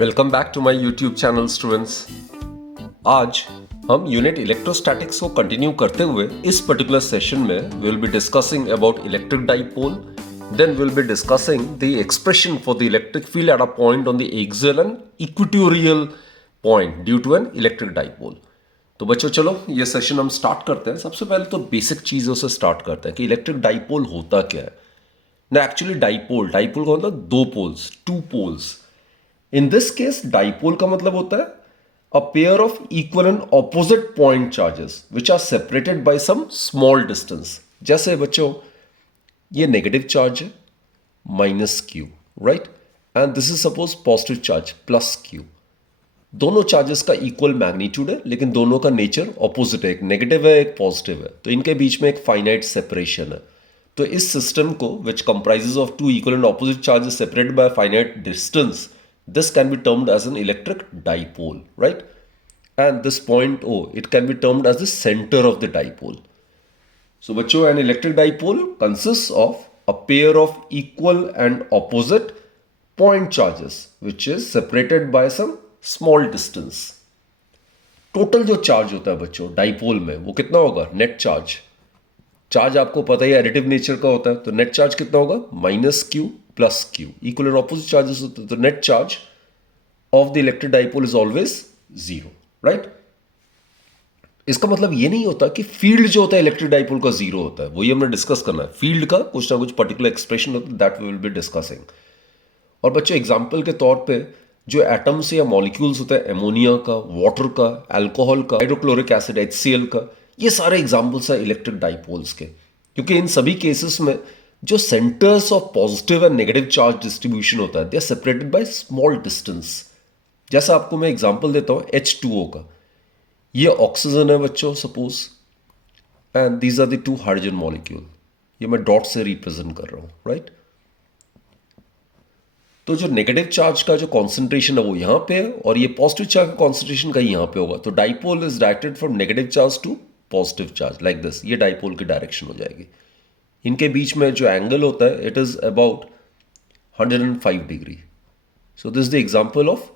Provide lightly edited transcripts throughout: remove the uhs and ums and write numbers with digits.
Welcome back to my YouTube channel students. आज हम unit electrostatics को कंटिन्यू करते हुए इस पर्टिकुलर सेशन में we will be discussing about electric dipole, then we will be discussing the expression for the electric field at a point on the axial and equatorial point due to an electric dipole. तो बच्चों चलो ये session हम start करते हैं। सबसे पहले तो बेसिक चीज़ों से स्टार्ट करते हैं कि इलेक्ट्रिक डाइपोल होता क्या है ना। एक्चुअली डाइपोल का मतलब दो poles, two poles. In this case dipole का मतलब होता है a pair of equal and opposite point charges which are separated by some small distance. जैसे बच्चों ये नेगेटिव चार्ज है minus Q, right, and this is suppose positive charge plus Q. दोनों charges का इक्वल मैग्नीट्यूड है लेकिन दोनों का नेचर ऑपोजिट है, एक नेगेटिव है एक पॉजिटिव है, तो इनके बीच में एक फाइनाइट सेपरेशन है। तो इस सिस्टम को which comprises of two equal and opposite charges separated by finite distance, this can be termed as an electric dipole, right? And this point O, it can be termed as the center of the dipole. So बच्चों, an electric dipole consists of a pair of equal and opposite point charges which is separated by some small distance. Total जो charge होता है बच्चों dipole में वो कितना होगा? Net charge. Charge आपको पता ही एडिटिव नेचर का होता है, तो नेट चार्ज कितना होगा? Minus Q plus Q. Equal and opposite charges होते हैं तो net charge of the electric dipole is always zero, right. इसका मतलब ये नहीं होता कि फील्ड जो होता है इलेक्ट्रिक डाइपोल का जीरो होता है, वही हमने डिस्कस करना है। फील्ड का कुछ ना कुछ पर्टिकुलर एक्सप्रेशन होता है, that we will be discussing. और बच्चों एग्जाम्पल के तौर पे जो एटम्स या मॉलिक्यूल्स होते हैं, एमोनिया का, वाटर का, अल्कोहल का, हाइड्रोक्लोरिक एसिड HCl का, ये सारे एग्जाम्पल्स हैं इलेक्ट्रिक डाइपोल्स के। क्योंकि इन सभी केसेस में जो centres of positive and negative charge distribution होता है they are separated by small distance. जैसा आपको मैं एग्जांपल देता हूं H2O का, ये ऑक्सीजन है बच्चों suppose, and these are the two hydrogen molecule. ये मैं डॉट से रिप्रेजेंट कर रहा हूं, राइट। तो जो नेगेटिव चार्ज का जो कॉन्सेंट्रेशन है वो यहां पे है और ये पॉजिटिव चार्ज का कॉन्सेंट्रेशन कहीं यहां पे होगा। तो dipole is directed from negative charge to positive charge like this. ये डाइपोल की डायरेक्शन हो जाएगी। इनके बीच में जो एंगल होता है it is about 105 degree. So this is the example of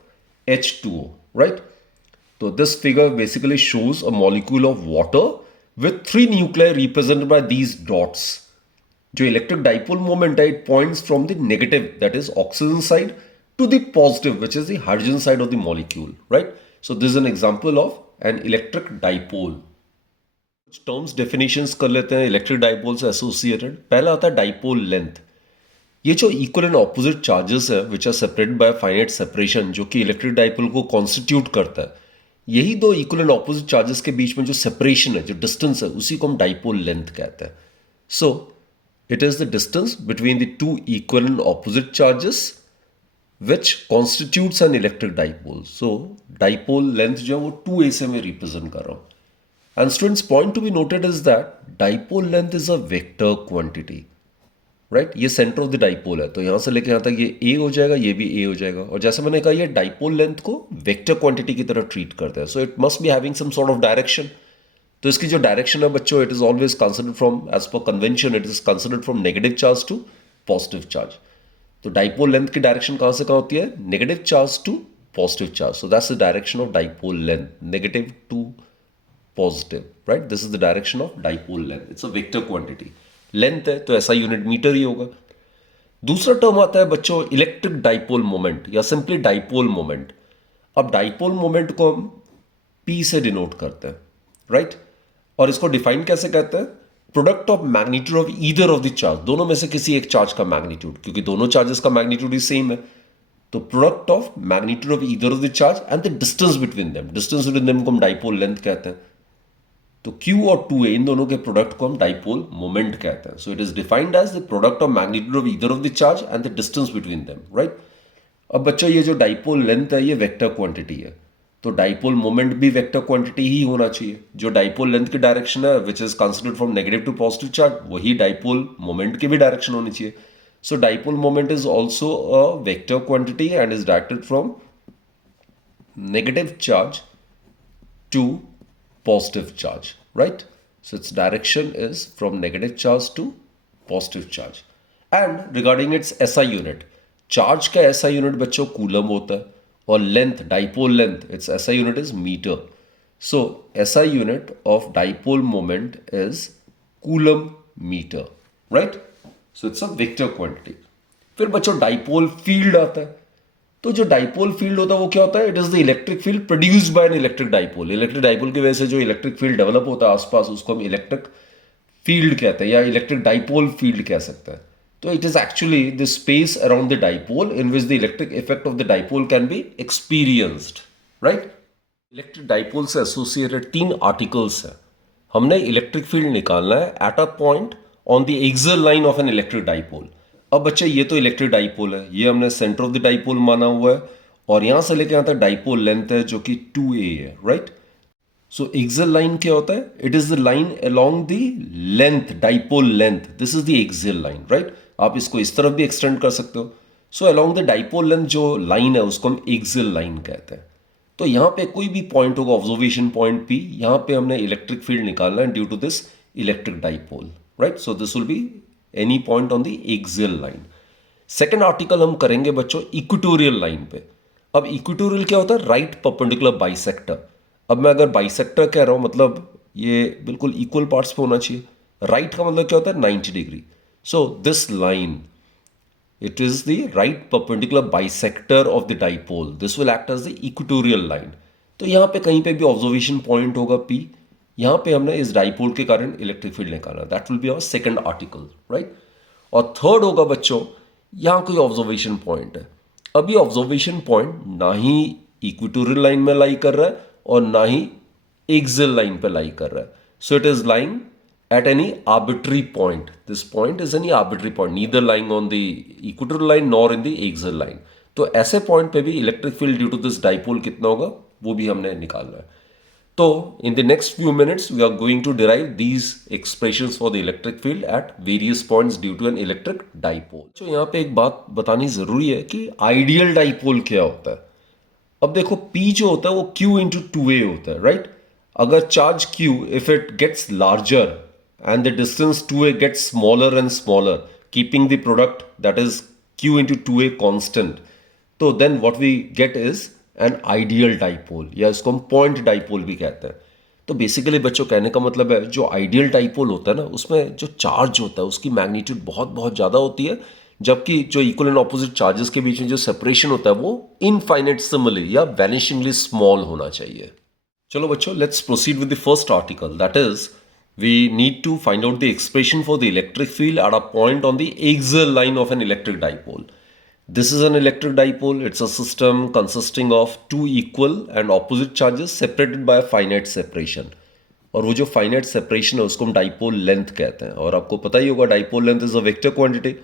H2O, right? So this figure basically shows a molecule of water with three nuclei represented by these dots. जो इलेक्ट्रिक डाइपोल मोमेंट है it points from the negative that is oxygen side to the positive which is the hydrogen side of the molecule, right. So this is an example of an electric dipole. कुछ terms definitions कर लेते हैं electric dipole से associated. पहला आता है dipole length. ये जो इक्वल एंड ऑपोजिट चार्जेस है which are separated by finite separation, जो कि इलेक्ट्रिक डाइपोल को कॉन्स्टिट्यूट करता है, यही दो इक्वल एंड ऑपोजिट चार्जेस के बीच में जो सेपरेशन है, जो डिस्टेंस है, उसी को हम डाइपोल लेंथ कहते हैं। So it is the distance between the two equal and opposite charges which constitutes N electric dipole. So dipole length जो है वो 2a से मैं रिप्रेजेंट कर रहा हूं। And students point to be noted is that dipole length is a vector quantity, right. ये centre of the dipole है, तो यहां से लेके यहां तक ये ए हो जाएगा, ये भी ए हो जाएगा। और जैसे मैंने कहा ये डाइपोल लेंथ को वेक्टर क्वांटिटी की तरह ट्रीट करते हैं। So it must be having some sort of direction. तो इसकी जो डायरेक्शन है बच्चों it is always considered from, as per convention it is considered from negative charge to positive charge. तो डाइपोल लेंथ की डायरेक्शन कहां से कहां होती है? Negative charge to positive charge. So that's the direction of dipole length, negative to positive, right. This is the direction of dipole length. It's a vector quantity. Length है तो ऐसा unit metre ही होगा। दूसरा टर्म आता है बच्चों electric dipole moment या simply dipole moment. अब डाइपोल मोमेंट को हम P से डिनोट करते हैं, राइट। और इसको डिफाइन कैसे कहते हैं? Product of magnitude of either of the charge, दोनों में से किसी एक चार्ज का मैग्नीट्यूड, क्योंकि दोनों चार्जेस का मैग्नीट्यूड ही सेम है। तो product of magnitude of either of the charge and the distance between them, distance between them को हम डाइपोल लेंथ कहते हैं। तो Q और 2a इन दोनों के प्रोडक्ट को हम डाइपोल मोमेंट कहते हैं। So it is defined as the product of magnitude of either of the charge and the distance between them, right. अब बच्चों ये जो डाइपोल लेंथ है ये वेक्टर क्वांटिटी है, तो डाइपोल मोमेंट भी वेक्टर क्वांटिटी ही होना चाहिए। जो डाइपोल लेंथ की डायरेक्शन है which is considered from negative to positive charge, वही डाइपोल मोमेंट की भी डायरेक्शन होनी चाहिए। So dipole moment is also a vector quantity and is directed from negative charge to positive charge, right? So its direction is from negative charge to positive charge. And regarding its SI unit, charge का SI unit बच्चों coulomb होता है और length, dipole length, its SI unit is metre. So SI unit of dipole moment is coulomb metre, right. So it's a vector quantity. फिर बच्चों dipole field आता है. तो जो डाइपोल फील्ड होता है वो क्या होता है? It is the electric field produced by N electric dipole. Electric dipole की वजह से जो इलेक्ट्रिक फील्ड डेवलप होता है आसपास, उसको हम इलेक्ट्रिक फील्ड कहते हैं या इलेक्ट्रिक डाइपोल फील्ड कह सकते हैं. तो it is actually the space around the dipole in which the electric effect of the dipole can be experienced, right. Electric dipole से एसोसिएटेड 3 आर्टिकल्स हैं. हमने इलेक्ट्रिक फील्ड निकालना है at a point on the axial line of an electric dipole. अब बच्चे ये तो electric dipole है, ये हमने सेंटर ऑफ द डाइपोल माना हुआ है और यहां से लेके यहां तक डाइपोल लेंथ है जो कि 2a है, राइट. सो एक्सियल लाइन क्या होता है? It is the line along the length, dipole length. This is the axial line, right. आप इसको इस तरफ भी एक्सटेंड कर सकते हो. So along the dipole length जो लाइन है उसको हम एक्सियल लाइन कहते हैं. तो यहां पे कोई भी पॉइंट होगा, ऑब्जर्वेशन पॉइंट P, यहां पे हमने इलेक्ट्रिक फील्ड निकालना है due to this electric dipole, right. So this will be any point on the axial line. Second article हम करेंगे बच्चों इक्वेटोरियल लाइन पे. अब इक्वेटोरियल क्या होता है? Right perpendicular bisector. अब मैं अगर बाइसेक्टर कह रहा हूं मतलब ये बिल्कुल इक्वल पार्ट्स पे होना चाहिए. राइट का मतलब क्या होता है? 90 degree. So this line, it is the right perpendicular bisector of the dipole. This will act as the equatorial line. तो यहां पे कहीं पे भी ऑब्जर्वेशन पॉइंट होगा P, यहां पे हमने इस डाइपोल के कारण इलेक्ट्रिक फील्ड निकाला. That will be our second article, right. और थर्ड होगा बच्चों, यहां कोई ऑब्जर्वेशन पॉइंट है. अभी ऑब्जर्वेशन पॉइंट ना ही इक्वेटोरियल लाइन में लाई कर रहा है और ना ही एक्सियल लाइन पे लाई कर रहा है. So it is lying at any arbitrary point. This point is any arbitrary point, neither lying on the equatorial line nor in the axial line. तो ऐसे पॉइंट पे भी electric field due to this dipole कितना होगा वो भी हमने निकालना है. तो in the next few minutes we are going to derive these expressions for the electric field at various points due to an electric dipole. तो यहाँ पे एक बात बतानी जरूरी है कि आइडियल डाइपोल क्या होता है. अब देखो P जो होता है वो Q इंटू 2a होता है, राइट. अगर charge Q if it gets larger and the distance 2a gets smaller and smaller, keeping the product that is Q into 2a constant. तो then what we get is an ideal dipole, या इसको हम point dipole भी कहते हैं. तो basically बच्चों कहने का मतलब है जो आइडियल डाइपोल होता है ना उसमें जो चार्ज होता है उसकी मैग्नीट्यूड बहुत बहुत ज़्यादा होती है, जबकि जो इक्वल एंड ऑपोजिट चार्जेस के बीच में जो सेपरेशन होता है वो इनफाइनाइट सिमिली या वैनिशिंगली स्मॉल होना चाहिए. चलो बच्चों, let's proceed with the first article. That is we need to find out the expression for the electric field at a point on the axial line of an electric dipole. This is an electric dipole. It's a system consisting of two equal and opposite charges separated by a finite separation. और वो जो finite separation है उसको हम dipole length कहते हैं. और आपको पता ही होगा dipole length is a vector quantity.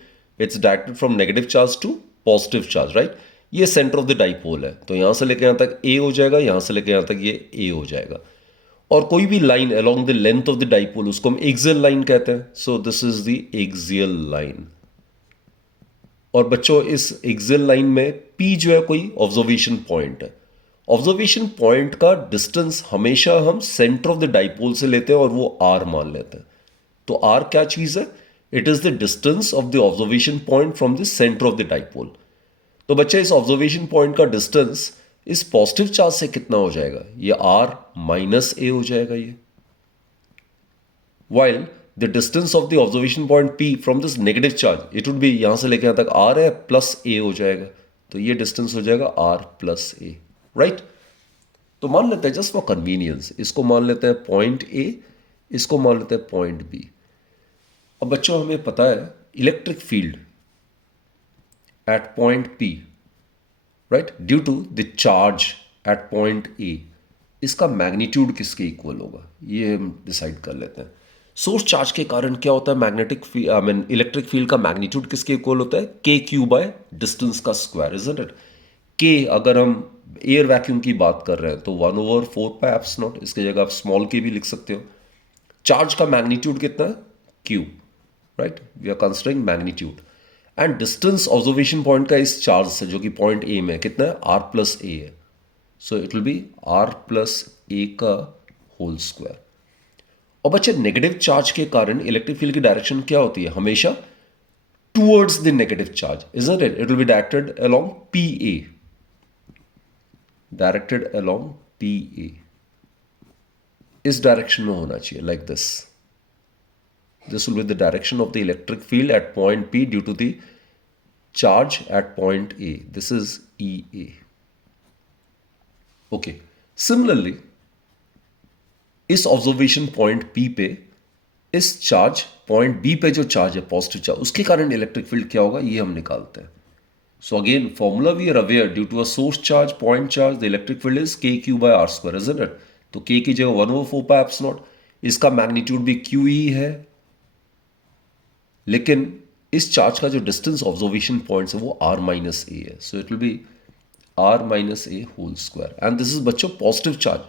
It's directed from negative charge to positive charge, right? ये center of the dipole है. तो यहाँ से लेके यहाँ तक A हो जाएगा, यहाँ से लेके यहाँ तक ये A हो जाएगा. और कोई भी line along the length of the dipole उसको हम एक्सियल लाइन कहते हैं. So this is the axial line. और बच्चों इस एक्सियल लाइन में P जो है कोई ऑब्जर्वेशन पॉइंट है. ऑब्जर्वेशन पॉइंट का डिस्टेंस हमेशा हम सेंटर ऑफ द डाइपोल से लेते हैं और वो R मान लेते हैं. तो R क्या चीज है? It is the distance of the observation point from the centre of the dipole. तो बच्चे इस ऑब्जर्वेशन पॉइंट का डिस्टेंस इस पॉजिटिव चार्ज से कितना हो जाएगा? ये R माइनस A हो जाएगा ये. While the distance of the observation point P from this negative charge, it would B यहां से लेकर यहां तक R है प्लस A हो जाएगा. तो ये डिस्टेंस हो जाएगा R प्लस A, राइट. तो मान लेते हैं जस्ट फॉर कन्वीनियंस, इसको मान लेते हैं पॉइंट A, इसको मान लेते हैं पॉइंट B. अब बच्चों हमें पता है electric field at point P, right, due to the charge at point A, इसका मैग्नीट्यूड किसके इक्वल होगा ये हम डिसाइड कर लेते हैं. सोर्स चार्ज के कारण क्या होता है मैग्नेटिक इलेक्ट्रिक फील्ड का मैग्नीट्यूड किसके इक्वल होता है? KQ बाय डिस्टेंस का स्क्वायर, इजंट इट. K अगर हम एयर वैक्यूम की बात कर रहे हैं तो 1/4 पाई एप्सिलॉन, इसकी जगह आप स्मॉल k भी लिख सकते हो. चार्ज का मैग्नीट्यूड कितना है? Q, right. We are considering magnitude. And distance observation point का इस चार्ज से जो कि पॉइंट A में कितना है? R प्लस A है. So it will be R plus A का होल स्क्वायर. और बच्चे नेगेटिव चार्ज के कारण इलेक्ट्रिक फील्ड की डायरेक्शन क्या होती है? हमेशा towards the negative charge, isn't it. It will be directed along PA. Directed along P A, इस डायरेक्शन में होना चाहिए, like this. This will be the direction of the electric field at point P due to the charge at point A. This is EA. Okay. Similarly, इस observation point P पे इस charge point B पे जो charge है positive charge, उसके कारण electric field क्या होगा ये हम निकालते हैं. So again, formula we are aware, due to a source charge, point charge, the electric field is kq by r square, isn't it? तो k की जगह 1/4 pi epsilon, इसका मैग्नीट्यूड भी QE है, लेकिन इस चार्ज का जो डिस्टेंस ऑब्जर्वेशन पॉइंट है वो r माइनस ए है. So it will be r minus a whole square. And this is बच्चों पॉजिटिव चार्ज.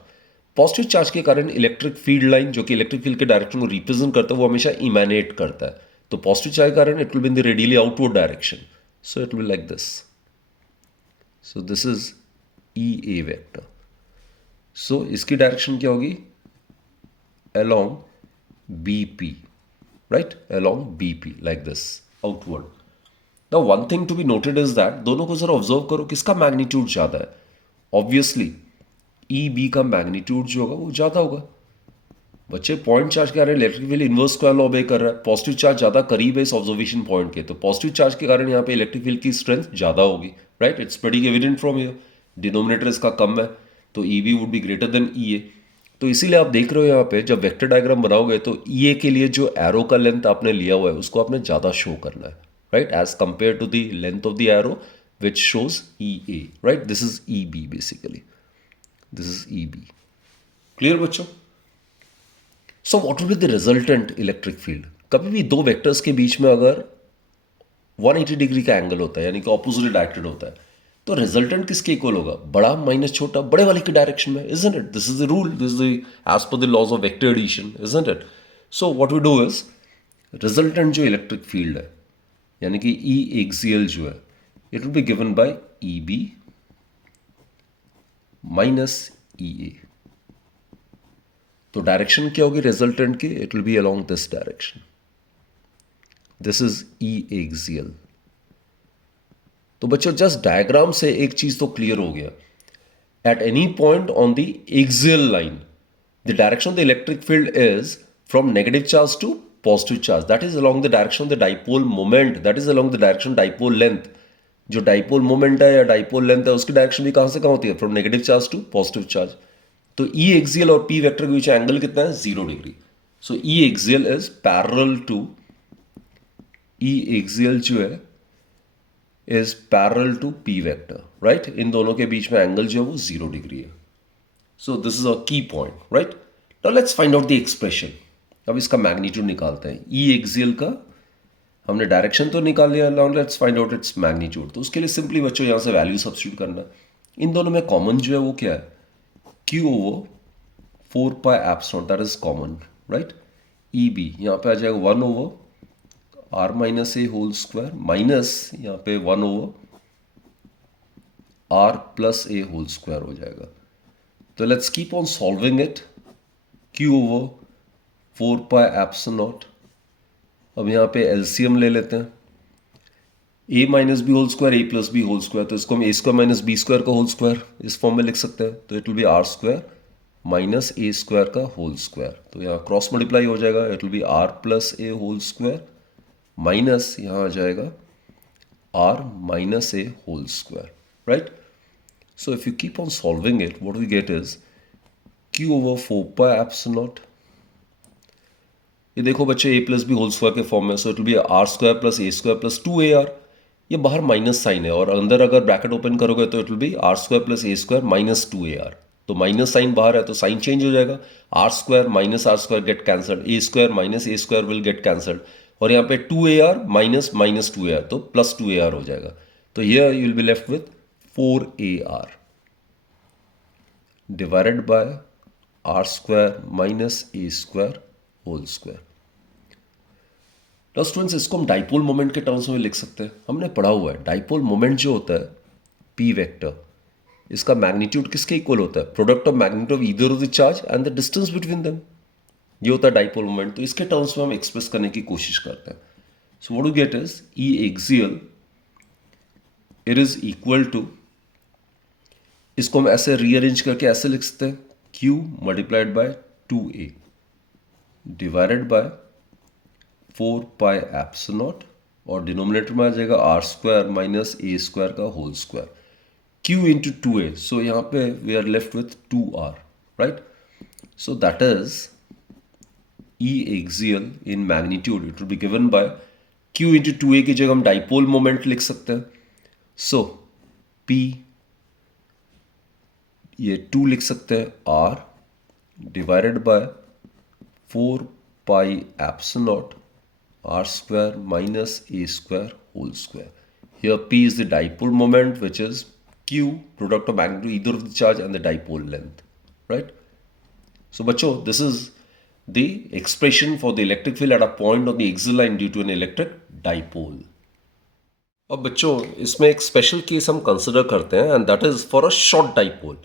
पॉजिटिव चार्ज के कारण इलेक्ट्रिक फील्ड लाइन जो कि इलेक्ट्रिक फील्ड के डायरेक्शन को रिप्रेजेंट करता है वो हमेशा इमेनेट करता है. तो पॉजिटिव चार्ज के कारण it will be in the radially outward direction. So it will like this. So this is E A vector. So इसकी डायरेक्शन क्या होगी? Along B P. Right, along BP like this outward. Now one thing to be noted is that दोनों को जरा observe करो, किसका magnitude ज्यादा है? ऑब्वियसली ई बी का मैग्नीट्यूड जो होगा वो ज्यादा होगा. बच्चे पॉइंट चार्ज के कारण electric field inverse square law obey कर रहा है. पॉजिटिव चार्ज ज्यादा करीब है इस ऑब्जर्वेशन पॉइंट के, तो पॉजिटिव चार्ज के कारण यहाँ पे इलेक्ट्रिक फील्ड की स्ट्रेंथ ज्यादा होगी. Right, it's pretty evident from here. Denominator इसका कम है तो E B would be greater than E A. तो इसीलिए आप देख रहे हो यहाँ पे जब वेक्टर डायग्राम बनाओगे तो ई ए के लिए जो एरो का लेंथ आपने लिया हुआ है उसको आपने ज़्यादा शो करना है. Right, as compare to the length of the arrow which shows E A. Right, this is E B basically. This is E B. Clear बच्चों? So what will be the resultant electric field? कभी भी दो vectors के बीच में अगर 180 degree का angle होता है यानी कि ऑपोजिट डायरेक्टेड होता है तो रिजल्टेंट किसके इक्वल होगा? बड़ा माइनस छोटा बड़े वाले की डायरेक्शन में, isn't it? This is the rule, this is the as per the laws of vector addition, isn't it? So what we do is resultant जो इलेक्ट्रिक फील्ड है यानी कि ई एक्सियल जो है it will be given by E B minus E A. तो direction क्या होगी resultant की? It will be along this direction. This is E axial. तो बच्चों जस्ट डायग्राम से एक चीज तो क्लियर हो गया. At any point on the axial line the direction of the electric field is from negative charge to positive charge. That is along the direction of the dipole moment. That is along the direction dipole length. जो dipole moment है या dipole length है उसकी डायरेक्शन भी कहां से कहां होती है? From negative charge to positive charge. तो ई एक्सियल और पी वेक्टर के बीच एंगल कितना है? 0 degree. So E axial is parallel to E axial जो है is parallel to p vector, right? इन दोनों के बीच में एंगल जो है वो 0 डिग्री है. So this is a key point, right? Now let's find out the expression. अब इसका मैग्नीट्यूड निकालते हैं. E axial का हमने डायरेक्शन तो निकाल लिया. Now let's find out its magnitude. तो उसके लिए सिंपली बच्चों यहाँ से वैल्यू सब्स्टिट्यूट करना. इन दोनों में कॉमन जो है वो क्या है? Q over 4 pi epsilon, that is common, right? EB यहाँ पे आ जाएगा 1 over r minus a whole square minus यहाँ पे 1 over r plus a whole square हो जाएगा. तो let's keep on solving it. Q over 4 pi epsilon naught. अब यहाँ पे एलसीएम ले लेते हैं. A minus b whole square a plus b whole square, तो इसको हम a square minus b square का होल स्क्वायर इस फॉर्म में लिख सकते हैं. तो it will be r square minus A square का होल स्क्वायर. तो यहाँ क्रॉस मल्टीप्लाई हो जाएगा. It will be r plus a whole square minus यहाँ आ जाएगा r minus a whole square. Right, so if you keep on solving it what we get is Q over 4 pi epsilon naught. ये देखो बच्चे a plus b whole square के form में. So it will be r square plus A square plus 2 AR. ये बाहर minus sign है और अंदर अगर ब्रैकेट ओपन करोगे तो it will be r square plus A square minus 2 AR. तो माइनस साइन बाहर है तो साइन चेंज हो जाएगा. Are square minus r square get cancelled. A square minus A square will get cancelled. और यहाँ पे 2 AR माइनस माइनस 2 AR तो प्लस 2 AR हो जाएगा. तो here you will be left with 4 AR divided by r square minus A square whole square. तो students इसको हम डाइपोल मोमेंट के टर्म्स में लिख सकते हैं. हमने पढ़ा हुआ है डाइपोल मोमेंट जो होता है पी वेक्टर, इसका मैग्नीट्यूड किसके इक्वल होता है? Product of magnitude of either of the charge and the distance between them. ये होता है डाइपोल मोमेंट. तो इसके टर्म्स में हम एक्सप्रेस करने की कोशिश करते हैं. So what do get is E axial it is equal to इसको हम ऐसे रीअरेंज करके ऐसे लिख सकते हैं, Q multiplied by 2A divided by 4 pi epsilon और डिनोमिनेटर में आ जाएगा are square minus A square का whole square, Q into 2A. So यहाँ पे we are left with 2R, right. So that is E axial in magnitude, it will be given by Q into 2A की जगह हम dipole moment लिख सकते हैं. सो P ये 2 लिख सकते हैं R divided by 4 pi epsilon R square minus A square whole square. Here P is the dipole moment, which is Q, product of magnitude either of the charge and the dipole length, right? So बच्चों, this is the expression for the electric field at a point on the axial line due to an electric dipole. अब बच्चों, इसमें एक special case हम consider करते हैं and that is for a short dipole.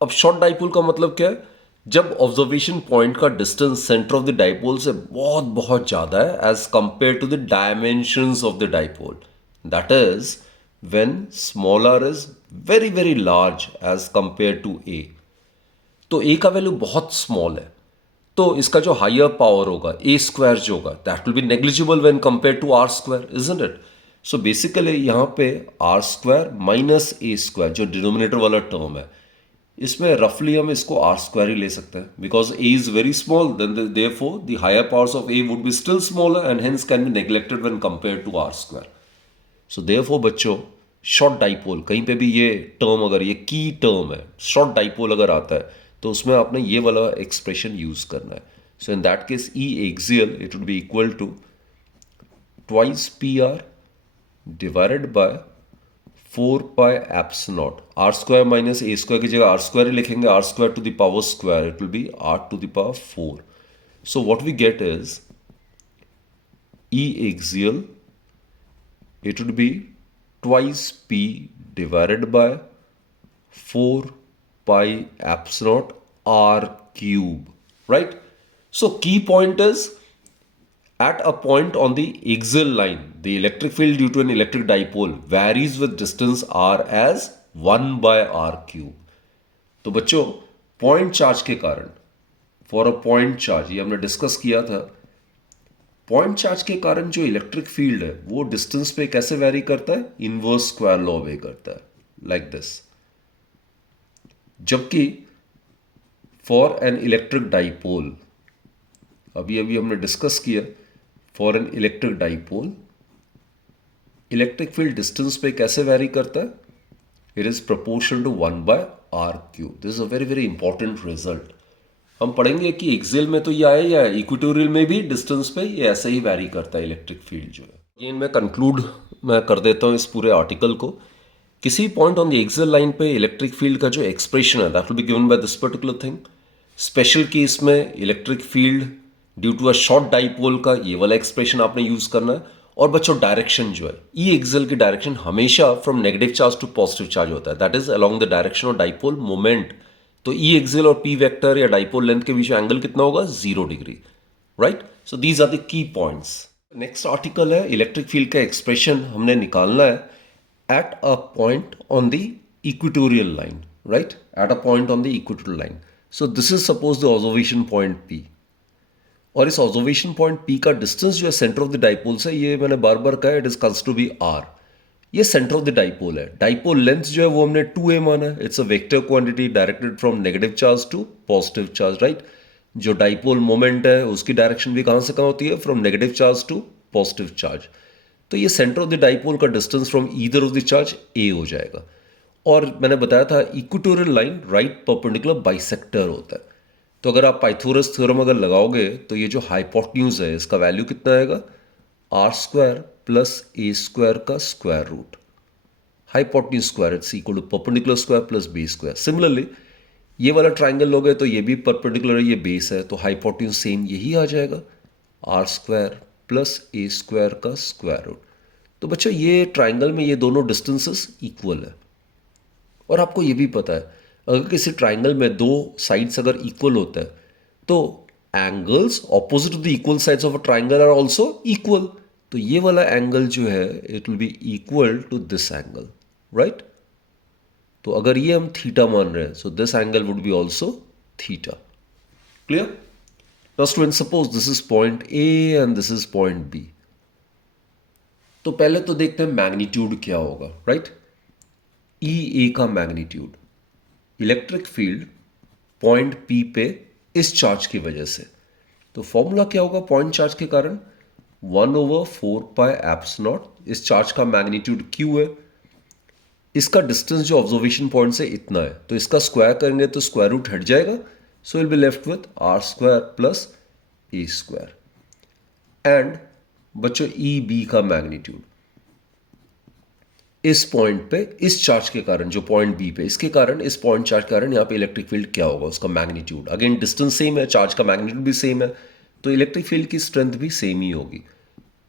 अब short dipole का मतलब क्या है? जब ऑब्जर्वेशन पॉइंट का distance centre of the dipole से बहुत बहुत ज़्यादा है as compare to the dimensions of the dipole. That is when small R is very very large as compare to A. तो ए का वैल्यू बहुत स्मॉल है, तो इसका जो हायर पावर होगा ए स्क्वायर जो होगा that will be negligible when compare to are square, isn't it? So basically यहाँ पे आर स्क्वायर माइनस ए स्क्वायर जो डिनोमिनेटर वाला टर्म है, इसमें रफली हम इसको आर स्क्वायर ही ले सकते हैं because a is very small, then therefore the higher powers of a would be still smaller and hence can be neglected when compare to are square. So therefore बच्चों, short dipole कहीं पे भी ये term अगर ये की term है, short dipole अगर आता है तो उसमें आपने ये वाला एक्सप्रेशन यूज करना है. So in that case E axial it would be equal to twice P R divided by 4 pi epsilon R square minus A square की जगह आर स्क्वायर ही लिखेंगे, R square to the power square it will be R to the power 4. So what we get is E axial it would be twice p divided by 4 pi epsilon r cube, right? So key point is at a point on the axial line, the electric field due to an electric dipole varies with distance r as 1 by r cube. तो बच्चों, point charge के कारण, for a point charge, ये हमने discuss किया था, point charge के कारण जो इलेक्ट्रिक फील्ड है वो डिस्टेंस पे कैसे वेरी करता है? इनवर्स स्क्वायर लॉ वे करता है, लाइक दिस. जबकि फॉर एन इलेक्ट्रिक डाइपोल, अभी अभी हमने डिस्कस किया, for an electric dipole electric field distance पे कैसे वेरी करता है? It is proportional to 1 by r cube. This is a very very important result. हम पढ़ेंगे कि एक्सियल में तो ये आया या इक्वेटोरियल में भी डिस्टेंस पे ये ऐसे ही वैरी करता है इलेक्ट्रिक फील्ड जो है. अगेन मैं कंक्लूड मैं कर देता हूँ इस पूरे आर्टिकल को. किसी point on the axial line पे इलेक्ट्रिक फील्ड का जो एक्सप्रेशन है that will be given by this particular thing. Special case में electric field due to a short dipole का ये वाला एक्सप्रेशन आपने यूज करना है. और बच्चों, डायरेक्शन जो है ई एक्सियल की डायरेक्शन हमेशा from negative charge to positive charge होता है, that is along the direction of dipole moment. तो ई एक्सियल और पी वेक्टर या डाइपोल लेंथ के बीच में एंगल कितना होगा? 0 degree, right? So these are the key points. Next article है इलेक्ट्रिक फील्ड का एक्सप्रेशन हमने निकालना है at a point on the equatorial line, right? At a point on the equatorial line. So this is suppose the observation point P, और इस observation point P का distance जो है सेंटर ऑफ द डाइपोल से, ये मैंने बार बार कहा, it is considered to be R. ये सेंटर ऑफ द डाइपोल है. डाइपोल लेंथ जो है वो हमने 2a माना है. It's a vector quantity directed from negative charge to positive charge, right? जो डाइपोल मोमेंट है उसकी डायरेक्शन भी कहाँ से कहाँ होती है? From negative charge to positive charge. तो ये सेंटर ऑफ द डाइपोल का distance from either of the charge a हो जाएगा. और मैंने बताया था equatorial line right perpendicular bisector होता है. तो अगर आप पाइथागोरस थ्योरम अगर लगाओगे तो ये जो हाइपोटेन्यूज है इसका वैल्यू कितना आएगा? आर स्क्वायर प्लस ए स्क्वायर का square root. Hypotenuse square it's equal to perpendicular square plus base square. Similarly ये वाला ट्राइंगल लोगे तो ये भी परपेंडिकुलर है, ये बेस है, तो हाइपोटेन्यूज सेम यही आ जाएगा, are square plus A square का स्क्वायर रूट. तो बच्चों, ये ट्राइंगल में ये दोनों डिस्टेंसेस इक्वल है. और आपको ये भी पता है अगर किसी ट्राइंगल में दो साइड्स अगर इक्वल होता है तो angles opposite to the equal sides of a triangle are also equal. तो ये वाला एंगल जो है it will be equal to this angle, right? तो अगर ये हम थीटा मान रहे हैं, so this angle would be also theta. Clear? Now student, suppose this is point A and this is point B. तो पहले तो देखते हैं मैग्नीट्यूड क्या होगा, राइट? ई ए का magnitude, electric field point P पे इस चार्ज की वजह से. तो फॉर्मूला क्या होगा पॉइंट चार्ज के कारण? 1/4π∼0. इस चार्ज का मैग्नीट्यूड क्यू है, इसका डिस्टेंस जो ऑब्जर्वेशन पॉइंट से इतना है, तो इसका स्क्वायर करेंगे तो स्क्वायर रूट हट जाएगा, so will be left with r² plus a². And बच्चों ई बी का मैग्नीट्यूड इस पॉइंट पे इस चार्ज के कारण, जो पॉइंट बी पे इसके कारण, इस पॉइंट चार्ज के कारण यहाँ पे इलेक्ट्रिक फील्ड क्या होगा, उसका मैग्नीट्यूड. अगेन डिस्टेंस सेम है, चार्ज का मैग्नीट्यूड भी सेम है, तो इलेक्ट्रिक फील्ड की स्ट्रेंथ भी सेम ही होगी.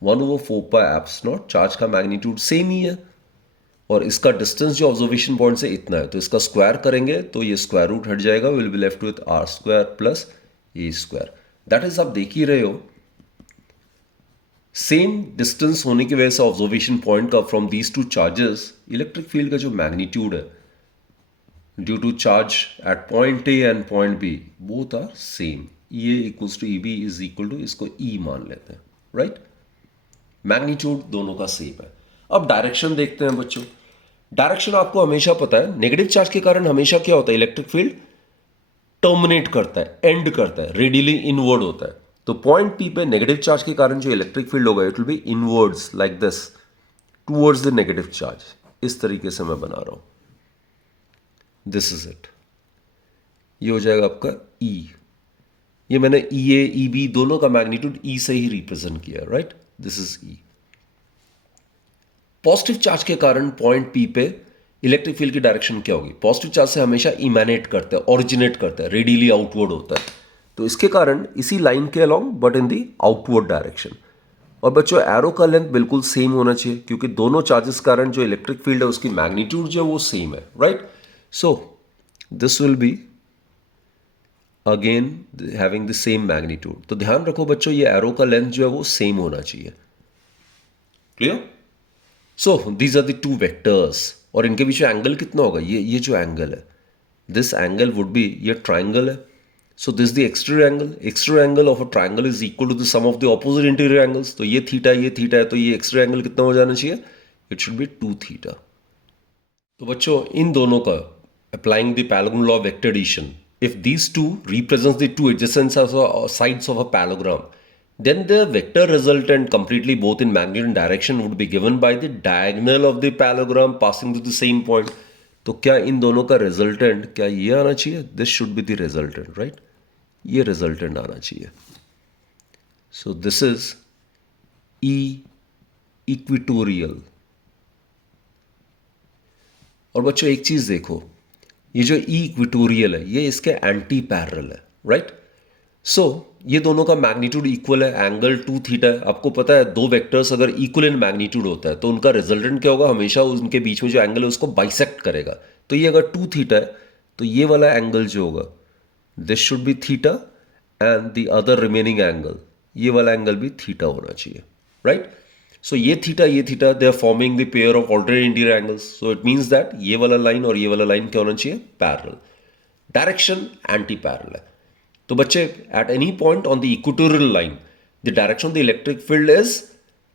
1/4π∼0. चार्ज का मैग्नीट्यूड सेम ही है और इसका डिस्टेंस जो ऑब्जर्वेशन पॉइंट से इतना है, तो इसका स्क्वायर करेंगे तो ये स्क्वायर रूट हट जाएगा, will be left with r² plus a². That is आप देख ही रहे हो, सेम डिस्टेंस होने की वजह से ऑब्जर्वेशन पॉइंट का from these two charges, electric field का जो मैग्नीट्यूड है due to charge at point A and point B, both are same. A equals to E B is equal to, इसको E मान लेते हैं, राइट? मैग्नीट्यूड दोनों का सेम है. अब डायरेक्शन देखते हैं बच्चों. डायरेक्शन आपको हमेशा पता है, नेगेटिव चार्ज के कारण हमेशा क्या होता है, इलेक्ट्रिक फील्ड टर्मिनेट करता है, एंड करता है, रेडियली इनवर्ड होता है. तो पॉइंट पी पे नेगेटिव चार्ज के कारण जो इलेक्ट्रिक फील्ड होगा, it will B inwards like this towards the negative charge. इस तरीके से मैं बना रहा हूं, दिस इज इट. ये हो जाएगा आपका ई. ये मैंने ई ए ई बी दोनों का मैग्नीट्यूड ई से ही रिप्रेजेंट किया, right? This is E. Positive charge के कारण पॉइंट पी पे इलेक्ट्रिक फील्ड की डायरेक्शन क्या होगी? पॉजिटिव चार्ज से हमेशा इमैनेट करता है, ओरिजिनेट करता है, रेडियली आउटवर्ड होता है. तो इसके कारण इसी लाइन के along but in the outward direction. और बच्चों एरो का लेंथ बिल्कुल सेम होना चाहिए, क्योंकि दोनों चार्जेस कारण जो इलेक्ट्रिक फील्ड है उसकी मैग्नीट्यूड जो है वो सेम है, right? So this will be again having the same magnitude. तो ध्यान रखो बच्चों, ये एरो का लेंथ जो है वो सेम होना चाहिए. Clear? So these are the two vectors. और इनके बीच में एंगल कितना होगा? ये जो एंगल है, दिस एंगल वुड बी, ये ट्राइंगल है, so this the exterior angle. Exterior angle of a triangle is equal to the sum of the opposite interior angles. तो ये थीटा है, तो ये एक्सटीरियर एंगल कितना हो जाना चाहिए? It should be 2 theta. तो बच्चों इन दोनों का applying the parallelogram law of vector addition, if these two represents the two adjacent sides of a parallelogram, then the vector resultant completely both in magnitude and direction would be given by the diagonal of the parallelogram passing to the same point. तो क्या इन दोनों का resultant क्या ये आना चाहिए? This should be the resultant, right? ये resultant आना चाहिए. सो दिस इज ई इक्विटोरियल. और बच्चों एक चीज देखो, ये जो ई इक्विटोरियल है ये इसके एंटी पैरेलल है, राइट? सो ये दोनों का मैग्नीट्यूड इक्वल है, एंगल 2 थीटा है. आपको पता है दो वेक्टर्स अगर इक्वल इन मैग्नीट्यूड होता है तो उनका रिजल्टेंट क्या होगा? हमेशा उनके बीच में जो एंगल है उसको बाइसेक्ट करेगा. तो ये अगर 2 थीटा है तो ये वाला एंगल जो होगा, this should be theta and the other remaining angle, ये वाला एंगल भी थीटा होना चाहिए, राइट? सो ये theta they are forming the pair of alternate interior angles. So it means that ये वाला लाइन और ये वाला लाइन क्या होना चाहिए? पैरेलल. डायरेक्शन एंटी पैरेलल है. तो बच्चे at any point on the equatorial line the direction of the electric field is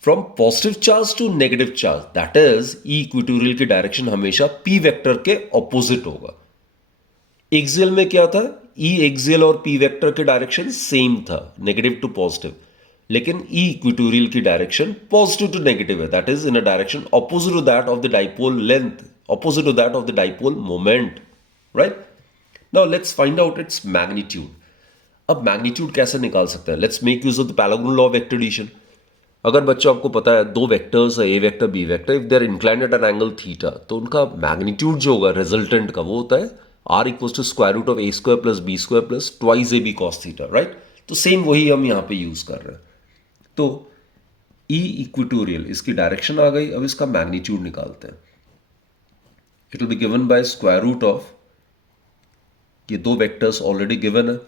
from positive charge to negative charge. That is E equatorial की डायरेक्शन हमेशा पी वेक्टर के opposite होगा. Axial में क्या था? ई एक्सियल और P vector के direction same था, नेगेटिव टू पॉजिटिव. लेकिन ई इक्वेटोरियल की डायरेक्शन पॉजिटिव टू नेगेटिव है. That is in a direction opposite to that of the dipole length, opposite to that of the dipole moment, right? Now let's find out its magnitude. अब magnitude कैसे निकाल सकते हैं? Let's make use of the parallelogram law of vector addition. अगर बच्चों आपको पता है दो वेक्टर्स है, A vector B vector, if they are inclined at an angle theta, तो उनका मैग्नीट्यूड जो होगा रिजल्टेंट का वो होता है R equals to square root of a² plus b² plus twice ab cos theta, right? तो सेम वही हम यहाँ पे यूज कर रहे हैं. तो ई इक्वेटोरियल इसकी डायरेक्शन आ गई. अब इसका मैग्नीट्यूड निकालते हैं. It will be given by square root of, ये दो वेक्टर्स ऑलरेडी गिवन है,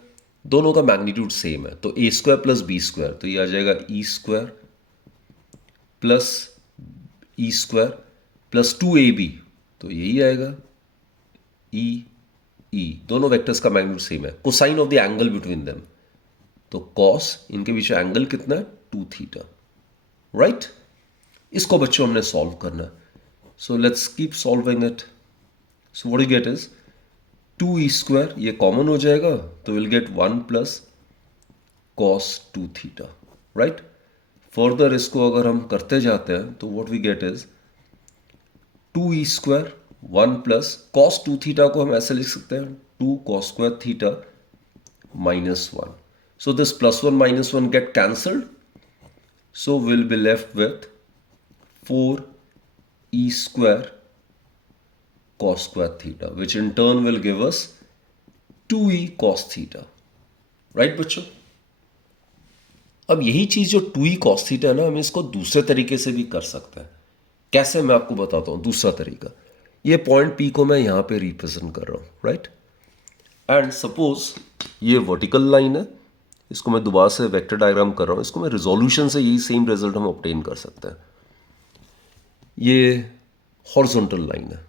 दोनों का मैग्नीट्यूड सेम है, तो a² प्लस b², तो ये आ जाएगा e² plus e² plus 2ab, तो यही आएगा. ई ई दोनों वेक्टर्स का मैग्नीट्यूड सेम है। Cosine of the angle between them, तो कॉस इनके बीच में एंगल कितना है 2 थीटा, राइट। इसको बच्चों हमने सॉल्व करना है, so let's keep solving it. So what you get is 2e square, ये कॉमन हो जाएगा तो will get 1 plus cos 2 theta, right. Further इसको अगर हम करते जाते हैं तो what we get is 2e square 1 plus cos 2 theta को हम ऐसे लिख सकते हैं 2 cos square theta minus 1. So this plus 1 minus 1 get cancelled. So we'll be left with 4e square cos square theta, which in turn will give us 2e cos theta. Right बच्चों? अब यही चीज जो 2e cos theta है ना, हम इसको दूसरे तरीके से भी कर सकते हैं। कैसे, मैं आपको बताता हूं दूसरा तरीका। ये पॉइंट P को मैं यहां पे रिप्रेजेंट कर रहा हूं, राइट। एंड सपोज ये वर्टिकल लाइन है, इसको मैं दोबारा से वेक्टर डायग्राम कर रहा हूं, इसको मैं रिजोल्यूशन से यही सेम रिजल्ट हम ऑब्टेन कर सकते हैं। ये हॉरिजॉन्टल लाइन है,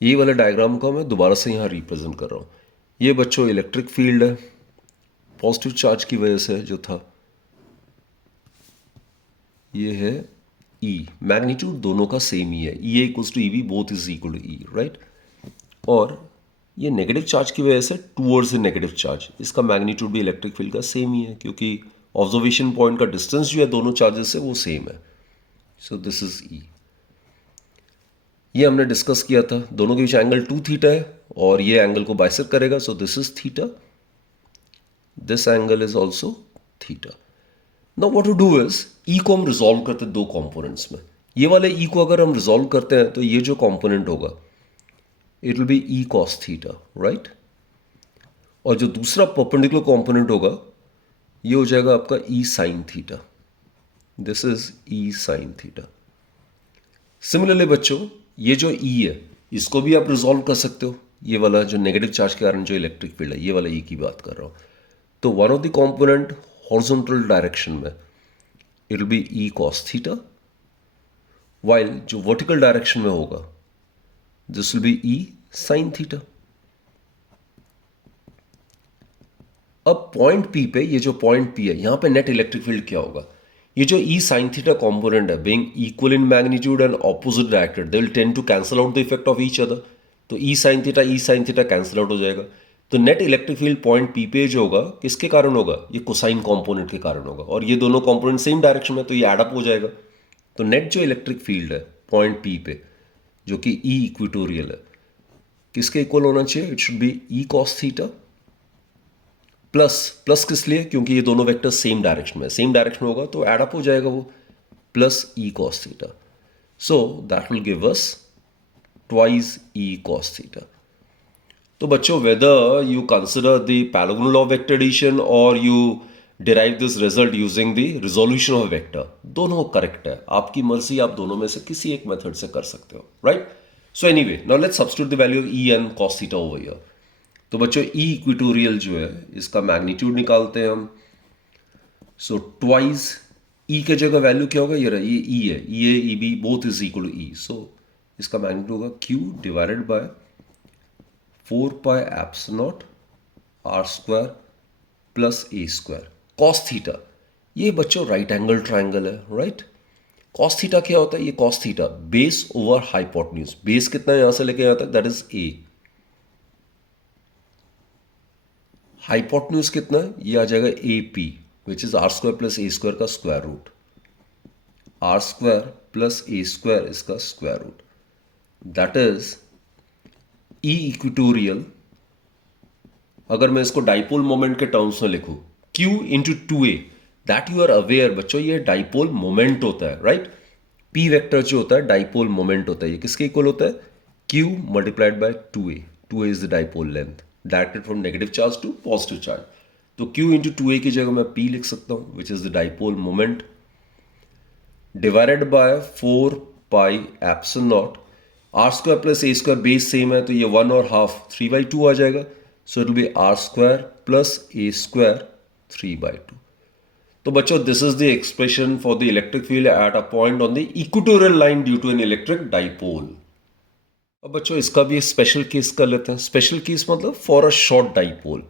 ये वाला डायग्राम को मैं दोबारा से यहां रिप्रेजेंट कर रहा हूं। ये बच्चों इलेक्ट्रिक फील्ड है, पॉजिटिव चार्ज की वजह से जो था, ये है E, मैग्नीट्यूड दोनों का सेम ही है, E equals to EB, both is equal to E, right. और ये नेगेटिव चार्ज की वजह से टूवर्ड्स ए नेगेटिव चार्ज, इसका मैग्नीट्यूड भी इलेक्ट्रिक फील्ड का सेम ही है, क्योंकि ऑब्जर्वेशन पॉइंट का डिस्टेंस जो है दोनों चार्जेस से वो सेम है। So this is E। ये हमने डिस्कस किया था, दोनों के बीच एंगल 2 थीटा है और ये एंगल को बाइसेक्ट करेगा, so this is theta, this angle is also theta. Now what to do is E को हम रिजॉल्व करते हैं दो कंपोनेंट्स में। ये वाले E को अगर हम रिजॉल्व करते हैं तो ये जो कंपोनेंट होगा it will be E cos theta, right. और जो दूसरा परपेंडिकुलर कंपोनेंट होगा ये हो जाएगा आपका E sin theta, this is E sin theta. Similarly बच्चों ये जो E है इसको भी आप रिजॉल्व कर सकते हो, ये वाला जो नेगेटिव चार्ज के कारण जो इलेक्ट्रिक फील्ड है, ये वाला E की बात कर रहा हूं। तो one of the component horizontal direction में it will be E cos theta, while जो वर्टिकल डायरेक्शन में होगा this will be E sin theta. अब पॉइंट P पे, ये जो पॉइंट P है यहां पे नेट इलेक्ट्रिक फील्ड क्या होगा, ये जो E sin थीटा कंपोनेंट है being equal in magnitude and opposite directed they will tend to cancel out the effect of each other. तो E sin theta cancel out हो जाएगा, तो net electric field point P पे जो होगा किसके कारण होगा, ये कोसाइन कंपोनेंट के कारण होगा, और ये दोनों कंपोनेंट सेम डायरेक्शन में तो ये एड अप हो जाएगा। तो नेट जो इलेक्ट्रिक फील्ड है पॉइंट P पे जो कि E इक्वेटोरियल है, किसके इक्वल होना चाहिए, it should be E cos theta plus किस लिए, क्योंकि ये दोनों वेक्टर सेम डायरेक्शन में, सेम डायरेक्शन में होगा तो एड अप हो जाएगा वो, plus E cos theta. So that will give us twice E cos theta. तो बच्चों whether you consider the parallelogram law of vector addition और you derive this result using the resolution of vector, दोनों correct है, आपकी मर्जी, आप दोनों में से किसी एक मेथड से कर सकते हो, right. So anyway now let's substitute the value of E and cos theta over here. तो बच्चों E इक्वेटोरियल जो है इसका मैग्नीट्यूड निकालते हैं हम। सो ट्वाइस E के जगह वैल्यू क्या होगा, ये रहा, ये E है, E B both is equal to E, so इसका मैग्नीट्यूड होगा Q divided by 4 pi epsilon R square plus A square cos theta. ये बच्चों राइट एंगल ट्राइंगल है, राइट। cos थीटा क्या होता है, ये cos theta base over hypotenuse, base कितना है यहां से लेके यहां तक, दैट इज A, हाइपोटेन्यूज कितना है, ये आ जाएगा AP which is R square plus A square का square root, R square plus A square इसका square root, that is E equatorial. अगर मैं इसको डाइपोल मोमेंट के टर्म्स में लिखूं Q into 2A, that you are aware बच्चों ये डाइपोल मोमेंट होता है, राइट। P वेक्टर जो होता है डाइपोल मोमेंट होता है, ये किसके इक्वल होता है, Q multiplied by 2A, 2A is the dipole length directed from negative charge to positive charge. तो Q इंटू 2A की जगह मैं P लिख सकता हूं which is the dipole moment divided by 4 pi epsilon naught R square plus A square base same है तो ये 1 और हाफ 3/2 आ जाएगा, so it will be R square plus A square 3/2। तो बच्चों this is the expression for the electric field at a point on the equatorial line due to an electric dipole. अब बच्चों इसका भी स्पेशल केस कर लेते हैं। Special case मतलब for a short dipole.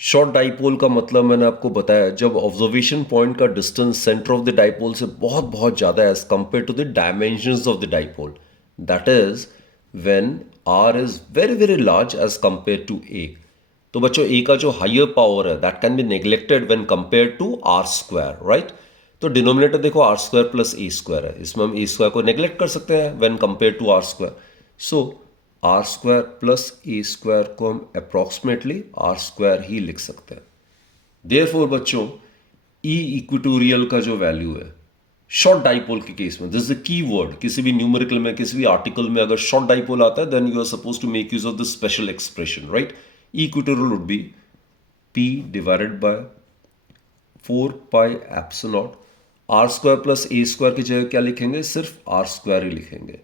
Short dipole का मतलब मैंने आपको बताया, जब ऑब्जर्वेशन पॉइंट का distance centre of the dipole से बहुत बहुत ज़्यादा है as compare to the dimensions of the dipole, that is when R is very very large as compare to A. तो बच्चों ए का जो हाइयर पावर है that can be neglected when compare to are square, right. तो denominator देखो R square plus ए square है, इसमें हम ए स्क्वायर को नेग्लेक्ट कर सकते हैं when compare to are square. So R square plus A square को हम अप्रॉक्सीमेटली आर स्क्वायर ही लिख सकते हैं। देयरफॉर बच्चों ई इक्वेटोरियल का जो वैल्यू है शॉर्ट डाइपोल के केस में, this is the key word, किसी भी न्यूमेरिकल में किसी भी आर्टिकल में अगर शॉर्ट डाइपोल आता है then you are suppose to make use of this special expression, right. E equatorial would be P divided by 4 pi epsilon R square plus A square की जगह क्या लिखेंगे, सिर्फ आर स्क्वायर ही लिखेंगे,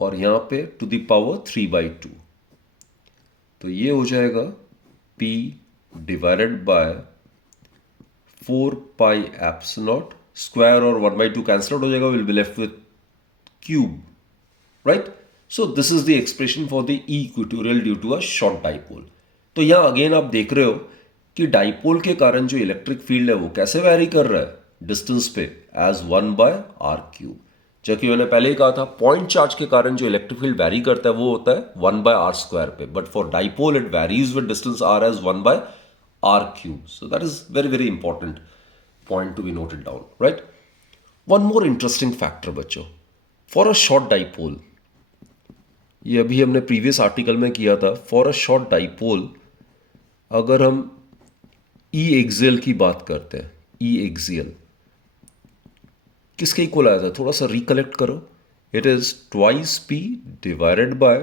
और यहां पे टू द पावर 3/2। तो ये हो जाएगा p divided by 4 pi epsilon square, और 1/2 कैंसल आउट हो जाएगा, will be left with cube, right. So this is the expression for the E equatorial due to a short dipole. तो यहां again आप देख रहे हो कि डाइपोल के कारण जो इलेक्ट्रिक फील्ड है वो कैसे वैरी कर रहा है डिस्टेंस पे, एज 1/r³। जबकि मैंने पहले ही कहा था पॉइंट चार्ज के कारण जो इलेक्ट्रिक फील्ड वैरी करता है वो होता है 1/r² पे, but for dipole it varies with distance r as 1/r³। So that is very very important point to be noted down, right. One more interesting factor बच्चों, फॉर अ शॉर्ट डाइपोल, ये अभी हमने previous article में किया था, for a short dipole अगर हम ई axial की बात करते हैं, ई एक्सियल किसके इक्वल आया था, थोड़ा सा रिकलेक्ट करो। It is twice P divided by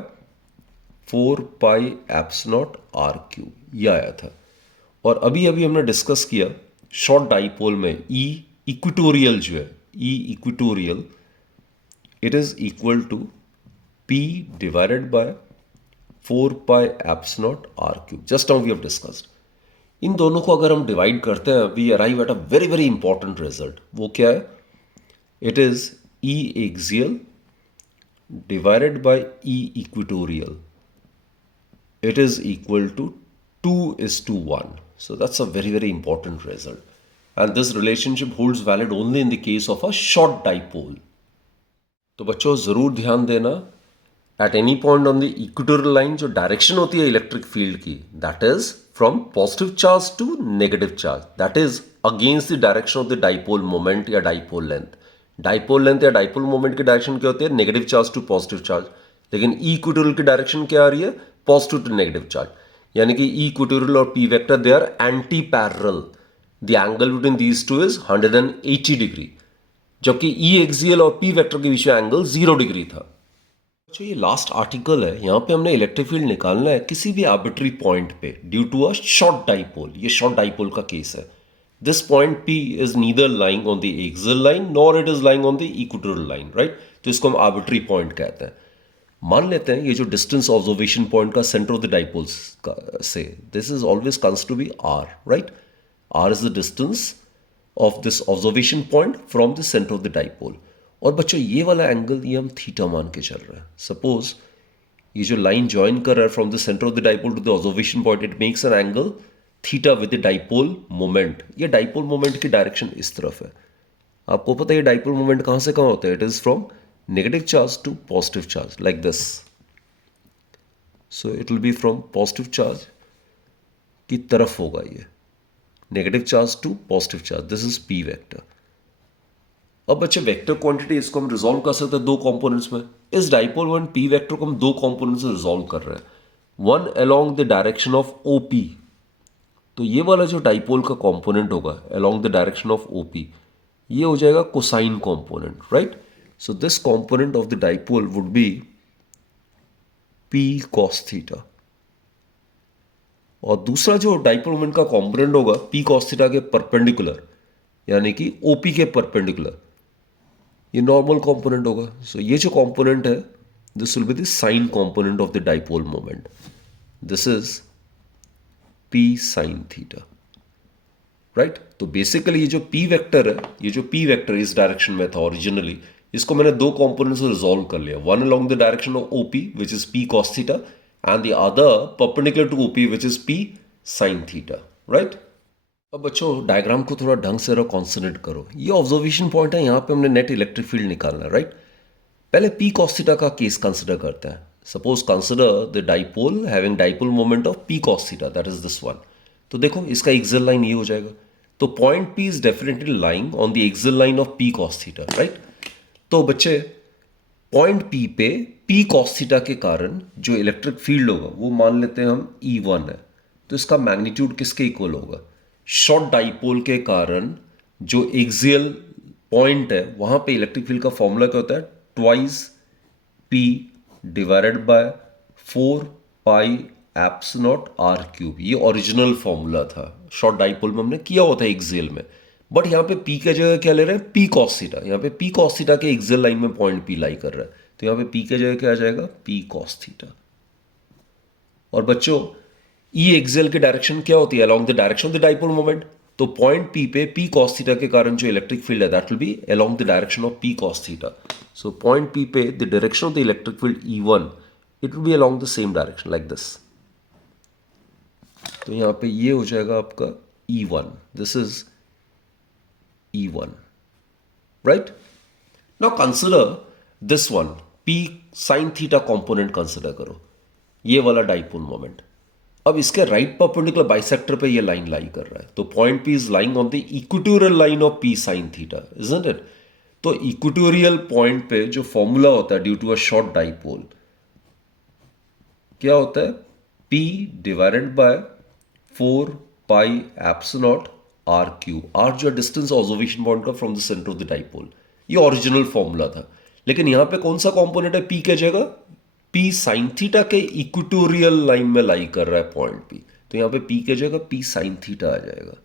4 pi epsilon r³, ये आया था। और अभी अभी हमने डिस्कस किया शॉर्ट डाइपोल में ई इक्वेटोरियल जो है, E equatorial it is equal to p divided by 4 pi epsilon r³। Just now we have discussed. इन दोनों को अगर हम डिवाइड करते हैं we arrive at a very very important result. वो क्या है, it is E axial divided by E equatorial. It is equal to 2:1. So that's a very very important result. And this relationship holds valid only in the case of a short dipole. तो बच्चों ज़रूर ध्यान देना, at any point on the equatorial line जो direction होती है electric field की, that is from positive charge to negative charge, that is against the direction of the dipole moment या dipole length। डाइपोल लेंथ या dipole moment की direction क्या होती है, negative charge to positive charge, लेकिन E equatorial की direction क्या आ रही है, पॉजिटिव टू नेगेटिव चार्ज। यानी कि ई इक्वेटोरियल और P vector they are anti parallel, the angle between these two is 180 degree, जबकि ई एक्सियल और पी वेक्टर के बीच में एंगल 0 डिग्री था। अच्छा ये लास्ट आर्टिकल है, यहाँ पे हमने इलेक्ट्रिक फील्ड निकालना है किसी भी आर्बिट्री पॉइंट पे due to a short dipole. ये शॉर्ट डाइपोल का केस है। This point P is neither lying on the axial line nor it is lying on the equatorial line, right? तो इसको हम arbitrary point कहते हैं। मान लेते हैं ये जो distance observation point का center of the dipoles का से, this is always comes to be r, right? r is the distance of this observation point from the center of the dipole। और बच्चों ये वाला एंगल ये हम थीटा मान के चल रहा है। सपोज ये जो लाइन ज्वाइन कर रहा है from the centre of the dipole to the observation point, it makes an angle theta with the dipole moment. ये डाइपोल मोमेंट की डायरेक्शन इस तरफ है। आपको पता है ये डाइपोल मोमेंट कहां से कहां होता है, it is from negative charge to positive charge like this. So it will be from positive charge की तरफ होगा ये, negative charge to positive charge, this is P vector. अब बच्चे वेक्टर क्वांटिटी इसको हम रिजॉल्व कर सकते हैं दो कंपोनेंट्स में। इस डाइपोल वन पी वेक्टर को हम दो कंपोनेंट्स से रिजॉल्व कर रहे हैं, one along the direction of OP. तो ये वाला जो डाइपोल का कंपोनेंट होगा along the direction of OP, ये हो जाएगा cosine component, right. So this component of the dipole would be P cos theta. और दूसरा जो डाइपोल मोमेंट का कंपोनेंट होगा पी कॉस थीटा के परपेंडिकुलर, यानी कि ओपी के परपेंडिकुलर, ये नॉर्मल कंपोनेंट होगा। सो ये जो कंपोनेंट है this will be the sign component of the dipole moment, this is P sine theta, right. तो बेसिकली ये जो पी वेक्टर है, ये जो पी वेक्टर इस डायरेक्शन में था ओरिजिनली, इसको मैंने दो कंपोनेंट्स से रिजॉल्व कर लिया, one along the direction of OP which is P cos theta and the other perpendicular to OP which is P sine theta, right. अब बच्चों डायग्राम को थोड़ा ढंग से कॉन्सेंट्रेट करो। ये ऑब्जर्वेशन पॉइंट है, यहाँ पे हमने नेट इलेक्ट्रिक फील्ड निकालना है, राइट। पहले पी कॉस थीटा का केस कंसिडर करते हैं। Suppose consider the dipole having dipole moment of P cos theta, that is this one. तो देखो इसका एक्सियल लाइन ये हो जाएगा। तो point P is definitely lying on the axial line of P cos theta, right. तो बच्चे point P पे पी कॉस थीटा के कारण जो इलेक्ट्रिक फील्ड होगा वो मान लेते हैं हम E1 है। तो इसका मैग्नीट्यूड किसके इक्वल होगा? शॉर्ट डाइपोल के कारण जो एक्सियल पॉइंट है वहां पे इलेक्ट्रिक फील्ड का फॉर्मूला क्या होता है? Twice P divided by 4 pi epsilon R cube. ये ओरिजिनल फॉर्मूला था, शॉर्ट डाइपोल में हमने किया होता है एक्सियल में। बट यहाँ पे पी के जगह क्या ले रहे हैं? P cos theta. यहाँ पे पी कॉस थीटा के एक्सियल लाइन में पॉइंट पी लाई कर रहा है, तो यहाँ पे पी के जगह क्या आ जाएगा? P cos theta. और बच्चों ई एक्सियल की डायरेक्शन क्या होती है? Along the direction of the dipole moment. तो पॉइंट पी पे पी कॉस थीटा के कारण जो इलेक्ट्रिक फील्ड है that will be along the direction of P cos theta. So point P पे the direction of the electric field E1 it will be along the same direction like this. तो यहाँ पे ये हो जाएगा आपका E1, this is E1, right? Now consider this one, P sin theta component consider करो, ये वाला डाइपोल मोमेंट। अब इसके राइट परपेंडिकुलर बाइसेक्टर पे ये लाइन लाई कर रहा है, तो point P is lying on the equatorial line of P sine theta, isn't it? तो इक्वेटोरियल पॉइंट पे जो फॉर्मूला होता है due to a short dipole क्या होता है? P divided by 4 pi epsilon R cube. R जो डिस्टेंस ऑब्जर्वेशन पॉइंट का from the centre of the dipole, ये ओरिजिनल फॉर्मूला था। लेकिन यहां पे कौन सा कंपोनेंट है पी के जगह? पी साइन थीटा के इक्वेटोरियल लाइन में लाई कर रहा है पॉइंट पी, तो यहां पे पी के जगह पी साइन थीटा आ जाएगा।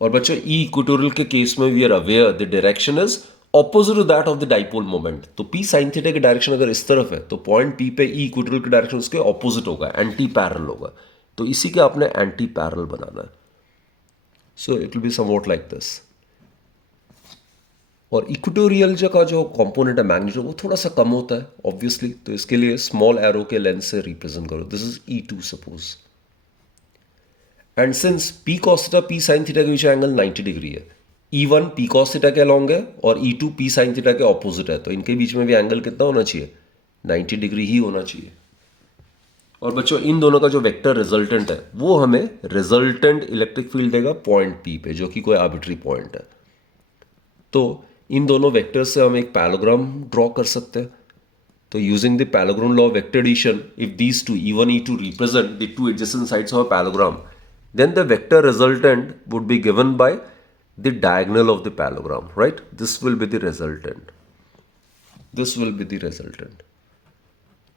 और बच्चों ई इक्वेटोरियल के केस में we are aware the direction is opposite to that of the dipole moment. तो पी साइन थीटा की डायरेक्शन अगर इस तरफ है तो पॉइंट पी पे ई इक्वेटोरियल की डायरेक्शन उसके ऑपोजिट होगा, एंटी पैरेलल होगा। तो इसी के आपने एंटी पैरेलल बनाना है। So it will be somewhat like this. और इक्वेटोरियल का जो कंपोनेंट है मैग्नीट्यूड वो थोड़ा सा कम होता है ऑब्वियसली, तो इसके लिए स्मॉल एरो के लेंस से रिप्रेजेंट करो। This is E2 suppose, and since P cos theta P sine theta के बीच एंगल 90 डिग्री है, E1 पी कॉस थीटा के अलॉन्ग है और E2 पी साइन थीटा के ऑपोजिट है, तो इनके बीच में भी एंगल कितना होना चाहिए? 90 डिग्री ही होना चाहिए। और बच्चों इन दोनों का जो वेक्टर रिजल्टेंट है वो हमें रिजल्टेंट इलेक्ट्रिक फील्ड देगा पॉइंट पी पे, जो कि कोई आर्बिट्री पॉइंट है। तो इन दोनों वेक्टर से हम एक पैराग्राम ड्रॉ कर सकते हैं। तो using the parallelogram law of vector addition, if these two E1 E2 represent the two adjacent sides of a parallelogram, then the vector resultant would be given by the diagonal of the parallelogram, right? This will be the resultant, this will be the resultant।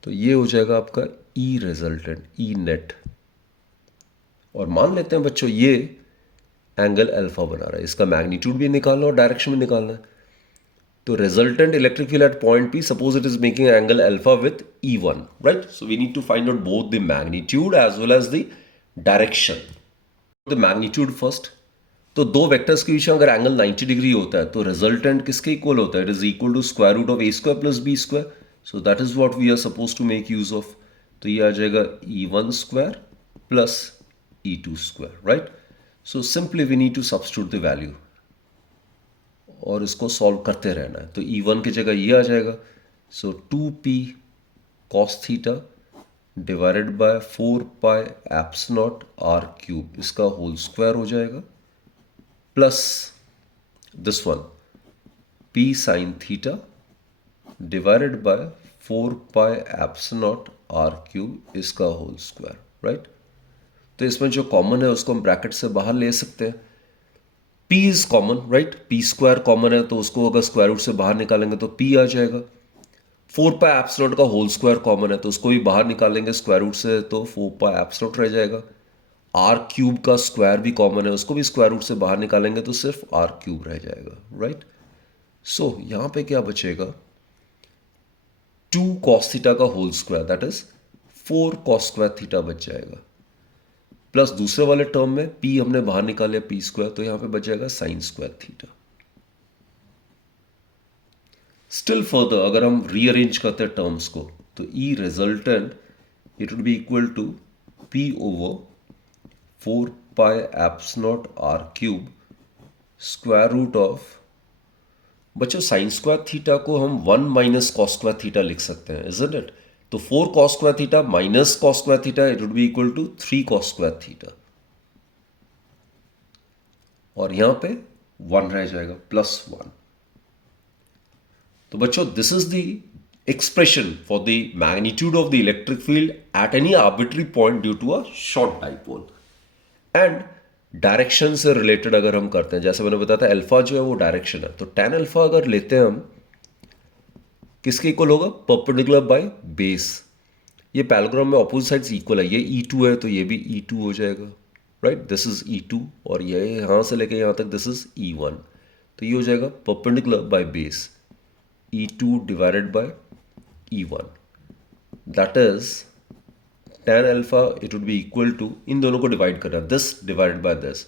तो ये हो जाएगा आपका E resultant, E net। और मान लेते हैं बच्चों ये एंगल अल्फा बना रहा है, इसका मैग्नीट्यूड भी निकालना और डायरेक्शन भी निकालना है। तो resultant electric field at point P, suppose it is making angle alpha with E1, right? So we need to find out both the magnitude as well as the direction. The magnitude first. तो दो vectors के बीच में अगर angle 90 degree होता है तो resultant किसके इक्वल होता है? It is equal to square root of A square plus B square. So that is what we are suppose to make use of. तो ये आ जाएगा E1 square plus E2 square, right? So simply we need to substitute the value और इसको solve करते रहना है। तो E1 की जगह ये आ जाएगा, so 2p cos theta divided by 4 pi epsilon R cube, इसका होल स्क्वायर हो जाएगा, plus this one p sine theta divided by 4 pi epsilon R cube, इसका होल स्क्वायर, राइट? तो इसमें जो कॉमन है उसको हम ब्रैकेट से बाहर ले सकते हैं। p is common, right? p square common है तो उसको अगर स्क्वायर रूट से बाहर निकालेंगे तो p आ जाएगा। 4 पाई एप्सिलॉन का होल स्क्वायर कॉमन है तो उसको भी बाहर निकालेंगे स्क्वायर रूट से, तो 4 पाई एप्सिलॉन रह जाएगा। आर क्यूब का स्क्वायर भी कॉमन है, उसको भी स्क्वायर रूट से बाहर निकालेंगे तो सिर्फ आर क्यूब रह जाएगा, राइट? सो यहां पे क्या बचेगा? 2 cos थीटा का whole square that is 4 cos square theta बच जाएगा, प्लस दूसरे वाले टर्म में p हमने बाहर निकाले p स्क्वायर, तो यहां पे बच जाएगा sine square theta. Still further अगर हम रीअरेंज करते हैं टर्म्स को तो E resultant it would be equal to P over 4 pi eps naught R cube square root of, बच्चों साइन स्क्वायर थीटा को हम 1 माइनस कॉस स्क्वायर थीटा लिख सकते हैं, इजंट इट? तो 4 cos square theta minus cos square theta it would be equal to 3 cos square theta, और यहां पे 1 रह जाएगा प्लस 1। तो बच्चों this is the expression for the magnitude of the electric field at any arbitrary point due to a short dipole. And direction से related अगर हम करते हैं, जैसे मैंने बताया था अल्फा जो है वो डायरेक्शन है, तो tan अल्फा अगर लेते हैं हम किसके इक्वल होगा? Perpendicular by base. ये पैराग्राम में ऑपोजिट साइड्स इक्वल है, ये E2 है तो ये भी E2 हो जाएगा, राइट? दिस इज E2 और ये यहां से लेके यहां तक दिस इज E1, तो ये हो जाएगा perpendicular by base E2 divided by E1, that is tan alpha it would be equal to, इन दोनों को डिवाइड करना, this divided by this,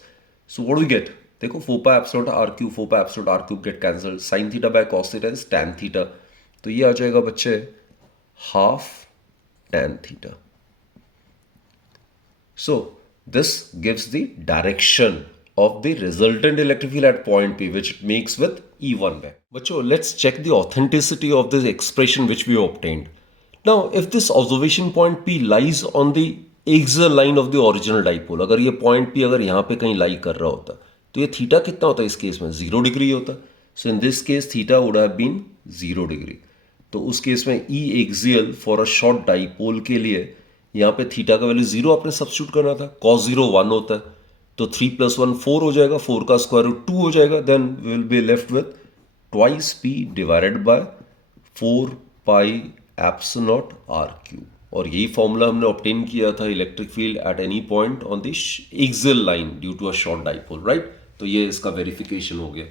so what we get? देखो 4 pi epsilon R cube, 4 pi epsilon R cube get cancelled, sine theta by cos theta is tan theta, तो ये आ जाएगा बच्चे half tan theta. So this gives the direction of the resultant electric field at point P, which it makes with E1 back. Bachcho, let's check the authenticity of this expression which we obtained. Now, if this observation point P lies on the axial line of the original dipole, अगर ये point P अगर यहाँ पे कहीं lie कर रहा होता, तो ये थीटा कितना होता है इस केस में? 0 डिग्री होता। So in this case, theta would have been 0 degree. तो उस केस में E axial for a short dipole के लिए यहाँ पे थीटा का वैल्यू 0 आपने सब्स्टिट्यूट करना था, cos 0 1 होता है, तो 3 + 1 4 हो जाएगा, 4 का स्क्वायर रूट 2 हो जाएगा, then we will be left with twice P divided by 4 pi epsilon not R cube, और यही फॉर्मूला हमने ऑब्टेन किया था electric field at any point on the axial line due to a short dipole, right? तो ये इसका verification हो गया।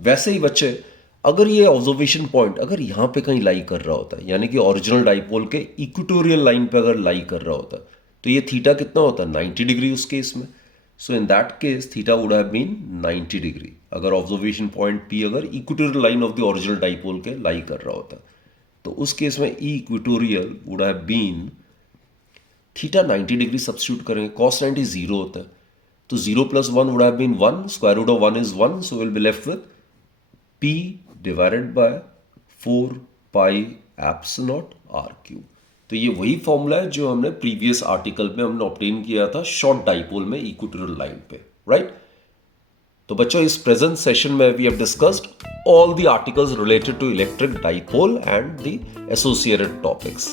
वैसे ही बच्चे अगर ये ऑब्जर्वेशन पॉइंट अगर यहाँ पे कहीं लाई कर रहा होता है, यानी कि ओरिजिनल डाइपोल के इक्वेटोरियल लाइन पे अगर लाई कर रहा होता, तो ये थीटा कितना होता? 90 डिग्री उस केस में। So in that case, theta would have been 90 degree अगर ऑब्जर्वेशन पॉइंट P अगर equatorial line of the original dipole के लाई कर रहा होता, तो उस केस में E equatorial would have been theta 90 degree substitute करेंगे, cos 90 0 होता है, तो 0 + 1 would have been 1, square root of 1 is 1, so we'll be left with P divided by 4 pi epsilon not R cube. तो ये वही फॉर्मूला है जो हमने प्रीवियस आर्टिकल में हमने ऑब्टेन किया था शॉर्ट डाइपोल में इक्वेटोरियल लाइन पे, राइट? तो बच्चों इस प्रेजेंट सेशन में we have discussed all the articles related to electric dipole and the associated topics.